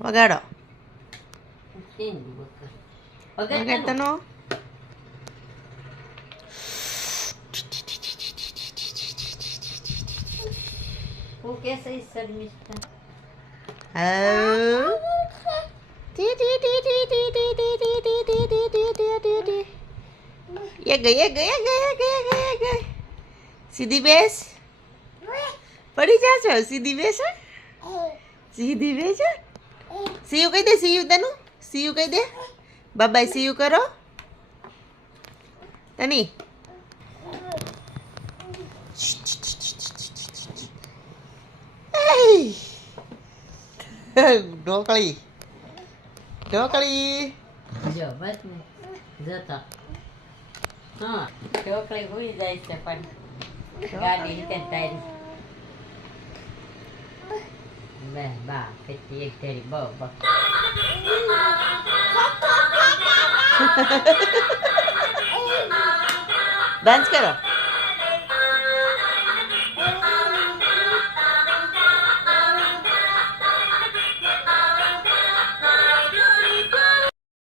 વગાડો વગાડ વગાડતનો હું કેસે શર્મિષ્ઠા ये गई सीधी बेस पड़ी जा છો સીધી બેસ સીધી બેસ સીયુ કહી દે સીયુ તનુ સીયુ કહી દે બાય સીયુ કરો તની ઢોકળી ઢોકળી જો બસ ને જતો હા ઢોકળી ભૂલી જાય છે પણ ગાડી રીતે તારી બે બા પછી એક ઘડી બહુ ડાન્સ કરો